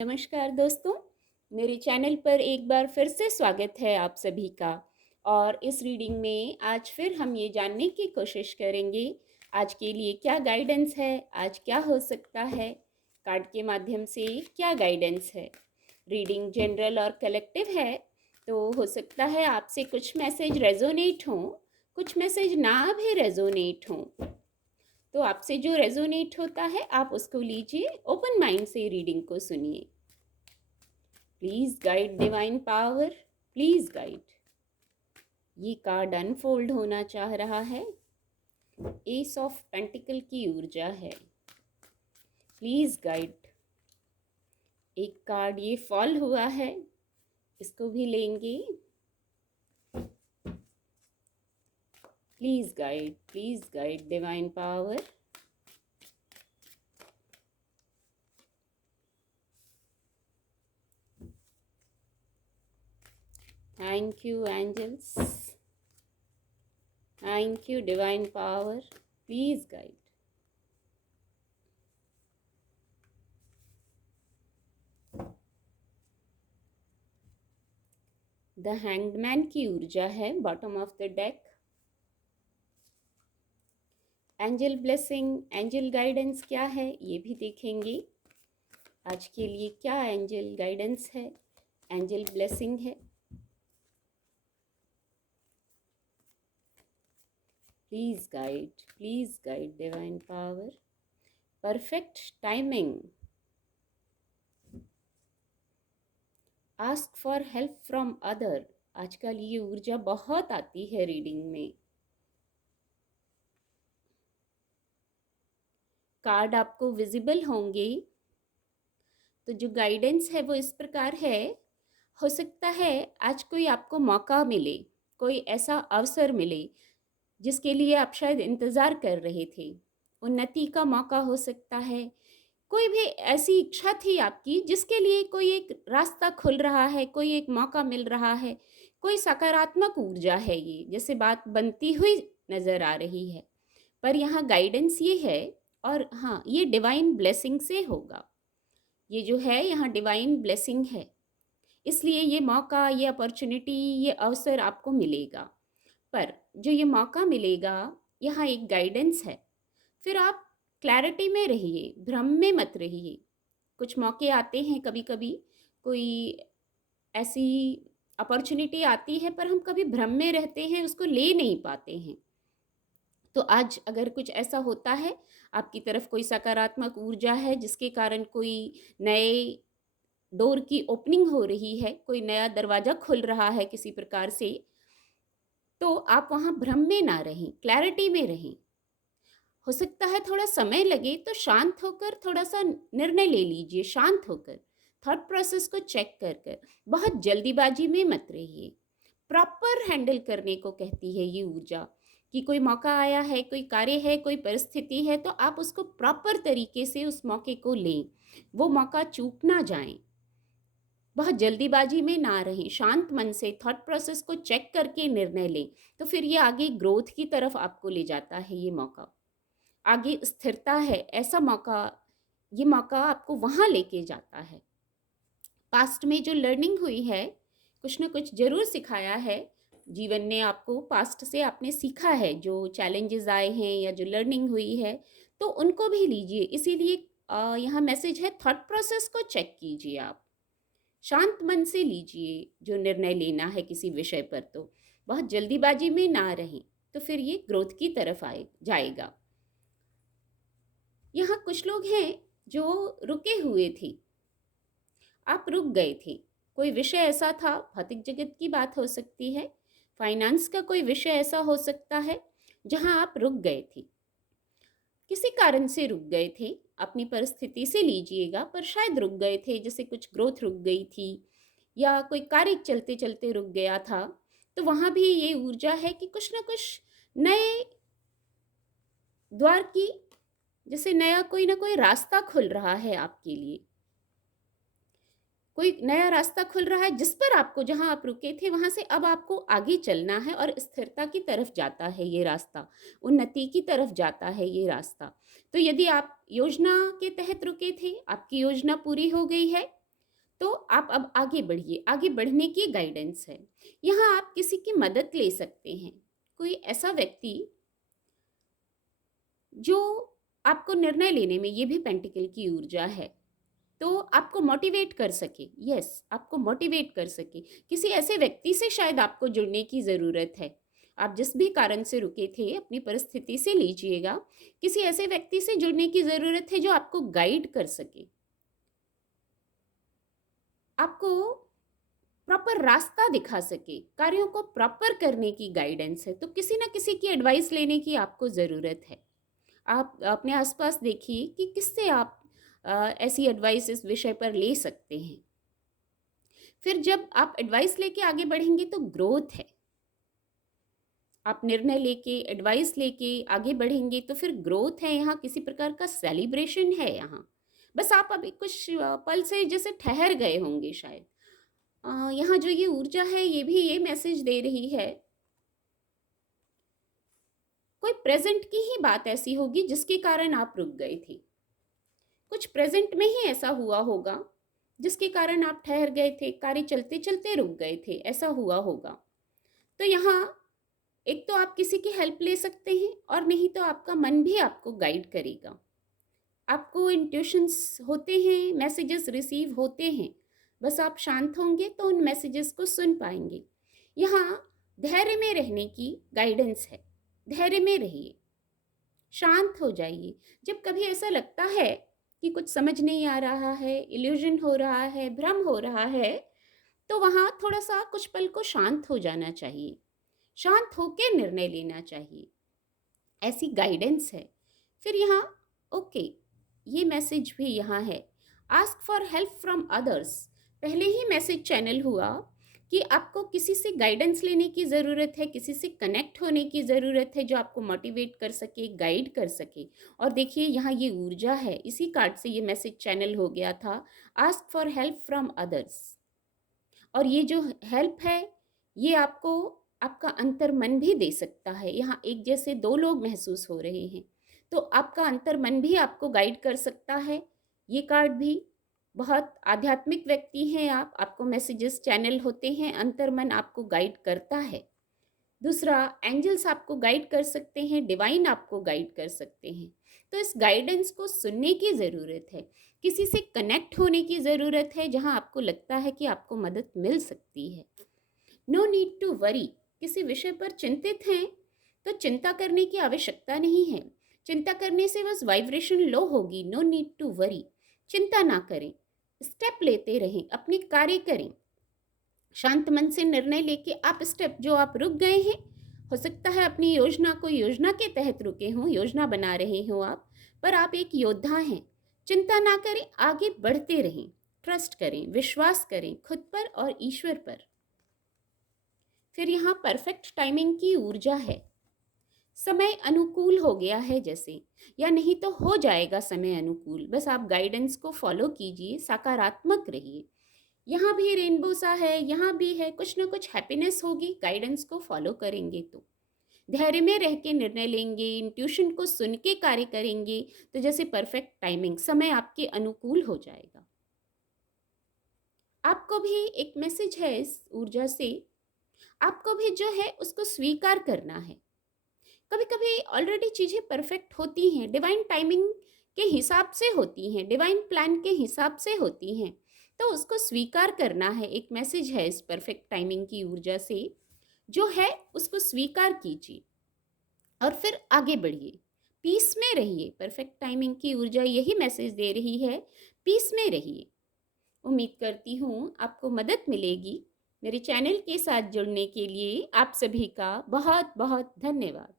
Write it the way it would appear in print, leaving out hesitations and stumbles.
नमस्कार दोस्तों, मेरे चैनल पर एक बार फिर से स्वागत है आप सभी का। और इस रीडिंग में आज फिर हम ये जानने की कोशिश करेंगे आज के लिए क्या गाइडेंस है, आज क्या हो सकता है, कार्ड के माध्यम से क्या गाइडेंस है। रीडिंग जनरल और कलेक्टिव है, तो हो सकता है आपसे कुछ मैसेज रेजोनेट हों, कुछ मैसेज ना भी रेजोनेट हों। तो आपसे जो रेजोनेट होता है आप उसको लीजिए, ओपन माइंड से रीडिंग को सुनिए। Please guide divine power, please guide. ये कार्ड अनफोल्ड होना चाह रहा है। एस ऑफ पेंटिकल की ऊर्जा है। Please guide. एक कार्ड ये फॉल हुआ है, इसको भी लेंगे। Please guide divine power. Thank you angels, thank you divine power, please guide. The hanged man की ऊर्जा है bottom of the deck. Angel blessing, angel guidance क्या है ये भी देखेंगे। आज के लिए क्या एंजल गाइडेंस है, एंजल ब्लेसिंग है। Please guide divine power. Perfect timing. Ask for help from other. आजकल ये ऊर्जा बहुत आती है रीडिंग में। कार्ड आपको विजिबल होंगे, तो जो गाइडेंस है वो इस प्रकार है। हो सकता है आज कोई आपको मौका मिले, कोई ऐसा अवसर मिले जिसके लिए आप शायद इंतज़ार कर रहे थे। उन्नति का मौका हो सकता है, कोई भी ऐसी इच्छा थी आपकी जिसके लिए कोई एक रास्ता खुल रहा है, कोई एक मौका मिल रहा है, कोई सकारात्मक ऊर्जा है। ये जैसे बात बनती हुई नज़र आ रही है, पर यहाँ गाइडेंस ये है। और हाँ, ये डिवाइन ब्लेसिंग से होगा। ये जो है यहाँ डिवाइन ब्लेसिंग है, इसलिए ये मौका, ये अपॉर्चुनिटी, ये अवसर आपको मिलेगा। पर जो ये मौका मिलेगा, यहाँ एक गाइडेंस है। फिर आप क्लैरिटी में रहिए, भ्रम में मत रहिए। कुछ मौके आते हैं, कभी कभी कोई ऐसी अपॉर्चुनिटी आती है पर हम कभी भ्रम में रहते हैं, उसको ले नहीं पाते हैं। तो आज अगर कुछ ऐसा होता है, आपकी तरफ कोई सकारात्मक ऊर्जा है जिसके कारण कोई नए डोर की ओपनिंग हो रही है, कोई नया दरवाजा खुल रहा है किसी प्रकार से, तो आप वहाँ भ्रम में ना रहें, क्लैरिटी में रहें। हो सकता है थोड़ा समय लगे, तो शांत होकर थोड़ा सा निर्णय ले लीजिए, शांत होकर थॉट प्रोसेस को चेक कर कर। बहुत जल्दीबाजी में मत रहिए। प्रॉपर हैंडल करने को कहती है ये ऊर्जा, कि कोई मौका आया है, कोई कार्य है, कोई परिस्थिति है, तो आप उसको प्रॉपर तरीके से उस मौके को लें, वो मौका चूक ना जाए। बहुत जल्दीबाजी में ना रहें, शांत मन से थॉट प्रोसेस को चेक करके निर्णय लें, तो फिर ये आगे ग्रोथ की तरफ आपको ले जाता है। ये मौका आगे स्थिरता है, ऐसा मौका, ये मौका आपको वहाँ लेके जाता है। पास्ट में जो लर्निंग हुई है, कुछ ना कुछ जरूर सिखाया है जीवन ने आपको। पास्ट से आपने सीखा है, जो चैलेंजेस आए हैं या जो लर्निंग हुई है, तो उनको भी लीजिए। इसीलिए यहाँ मैसेज है, थॉट प्रोसेस को चेक कीजिए आप, शांत मन से लीजिए जो निर्णय लेना है किसी विषय पर। तो बहुत जल्दीबाजी में ना रहें, तो फिर ये ग्रोथ की तरफ आए जाएगा। यहाँ कुछ लोग हैं जो रुके हुए थे, आप रुक गए थे। कोई विषय ऐसा था, भौतिक जगत की बात हो सकती है, फाइनेंस का कोई विषय ऐसा हो सकता है जहां आप रुक गए थे। किसी कारण से रुक गए थे, अपनी परिस्थिति से लीजिएगा, पर शायद रुक गए थे, जैसे कुछ ग्रोथ रुक गई थी या कोई कार्य चलते चलते रुक गया था। तो वहां भी ये ऊर्जा है कि कुछ ना कुछ नए द्वार की, जैसे नया कोई ना कोई रास्ता खुल रहा है आपके लिए। कोई नया रास्ता खुल रहा है जिस पर आपको, जहां आप रुके थे वहां से अब आपको आगे चलना है, और स्थिरता की तरफ जाता है ये रास्ता, उन्नति की तरफ जाता है ये रास्ता। तो यदि आप योजना के तहत रुके थे, आपकी योजना पूरी हो गई है, तो आप अब आगे बढ़िए, आगे बढ़ने की गाइडेंस है। यहाँ आप किसी की मदद ले सकते हैं। कोई ऐसा व्यक्ति जो आपको निर्णय लेने में, ये भी पेंटिकल की ऊर्जा है, तो आपको मोटिवेट कर सके। यस, आपको मोटिवेट कर सके। किसी ऐसे व्यक्ति से शायद आपको जुड़ने की ज़रूरत है। आप जिस भी कारण से रुके थे, अपनी परिस्थिति से लीजिएगा, किसी ऐसे व्यक्ति से जुड़ने की ज़रूरत है जो आपको गाइड कर सके, आपको प्रॉपर रास्ता दिखा सके, कार्यों को प्रॉपर करने की गाइडेंस है। तो किसी ना किसी की एडवाइस लेने की आपको ज़रूरत है। आप अपने आसपास देखिए कि किससे आप ऐसी एडवाइस इस विषय पर ले सकते हैं। फिर जब आप एडवाइस लेके आगे बढ़ेंगे तो ग्रोथ है। आप निर्णय लेके, एडवाइस लेके आगे बढ़ेंगे तो फिर ग्रोथ है। यहाँ किसी प्रकार का सेलिब्रेशन है। यहाँ बस आप अभी कुछ पल से जैसे ठहर गए होंगे शायद। यहाँ जो ये ऊर्जा है, ये भी ये मैसेज दे रही है, कोई प्रेजेंट की ही बात ऐसी होगी जिसके कारण आप रुक गए थे। कुछ प्रेजेंट में ही ऐसा हुआ होगा जिसके कारण आप ठहर गए थे, कार्य चलते चलते रुक गए थे, ऐसा हुआ होगा। तो यहाँ एक तो आप किसी की हेल्प ले सकते हैं, और नहीं तो आपका मन भी आपको गाइड करेगा। आपको इंट्यूशंस होते हैं, मैसेजेस रिसीव होते हैं, बस आप शांत होंगे तो उन मैसेजेस को सुन पाएंगे। यहाँ धैर्य में रहने की गाइडेंस है। धैर्य में रहिए, शांत हो जाइए। जब कभी ऐसा लगता है कि कुछ समझ नहीं आ रहा है, इल्यूजन हो रहा है, भ्रम हो रहा है, तो वहाँ थोड़ा सा कुछ पल को शांत हो जाना चाहिए, शांत होकर निर्णय लेना चाहिए। ऐसी गाइडेंस है। फिर यहाँ ओके, ये मैसेज भी यहाँ है, ask for help from others. पहले ही मैसेज चैनल हुआ कि आपको किसी से गाइडेंस लेने की ज़रूरत है, किसी से कनेक्ट होने की ज़रूरत है जो आपको मोटिवेट कर सके, गाइड कर सके। और देखिए यहाँ ये ऊर्जा है, इसी कार्ड से ये मैसेज चैनल हो गया था, ask for help from others. और ये जो हेल्प है, ये आपको आपका अंतर मन भी दे सकता है। यहाँ एक जैसे दो लोग महसूस हो रहे हैं, तो आपका अंतर मन भी आपको गाइड कर सकता है। ये कार्ड भी बहुत आध्यात्मिक व्यक्ति हैं आप, आपको मैसेजेस चैनल होते हैं, अंतर मन आपको गाइड करता है। दूसरा, एंजल्स आपको गाइड कर सकते हैं, डिवाइन आपको गाइड कर सकते हैं। तो इस गाइडेंस को सुनने की ज़रूरत है, किसी से कनेक्ट होने की ज़रूरत है जहां आपको लगता है कि आपको मदद मिल सकती है। No need to worry. किसी विषय पर चिंतित हैं तो चिंता करने की आवश्यकता नहीं है। चिंता करने से बस वाइब्रेशन लो होगी। No need to worry. चिंता ना करें, स्टेप लेते रहें, अपने कार्य करें। शांत मन से निर्णय लेके आप स्टेप, जो आप रुक गए हैं, हो सकता है अपनी योजना को, योजना के तहत रुके हों, योजना बना रहे हो आप, पर आप एक योद्धा हैं। चिंता ना करें, आगे बढ़ते रहें, ट्रस्ट करें, विश्वास करें खुद पर और ईश्वर पर। फिर यहाँ परफेक्ट टाइमिंग की ऊर्जा है। समय अनुकूल हो गया है जैसे, या नहीं तो हो जाएगा समय अनुकूल। बस आप गाइडेंस को फॉलो कीजिए, सकारात्मक रहिए। यहाँ भी रेनबो सा है, यहाँ भी है, कुछ ना कुछ हैप्पीनेस होगी गाइडेंस को फॉलो करेंगे तो। धैर्य में रह के निर्णय लेंगे, इंट्यूशन को सुन के कार्य करेंगे, तो जैसे परफेक्ट टाइमिंग, समय आपके अनुकूल हो जाएगा। आपको भी एक मैसेज है इस ऊर्जा से, आपको भी जो है उसको स्वीकार करना है। कभी कभी ऑलरेडी चीज़ें परफेक्ट होती हैं, डिवाइन टाइमिंग के हिसाब से होती हैं, डिवाइन प्लान के हिसाब से होती हैं, तो उसको स्वीकार करना है। एक मैसेज है इस परफेक्ट टाइमिंग की ऊर्जा से, जो है उसको स्वीकार कीजिए और फिर आगे बढ़िए, पीस में रहिए। परफेक्ट टाइमिंग की ऊर्जा यही मैसेज दे रही है, पीस में रहिए। उम्मीद करती हूँ आपको मदद मिलेगी। मेरे चैनल के साथ जुड़ने के लिए आप सभी का बहुत बहुत धन्यवाद।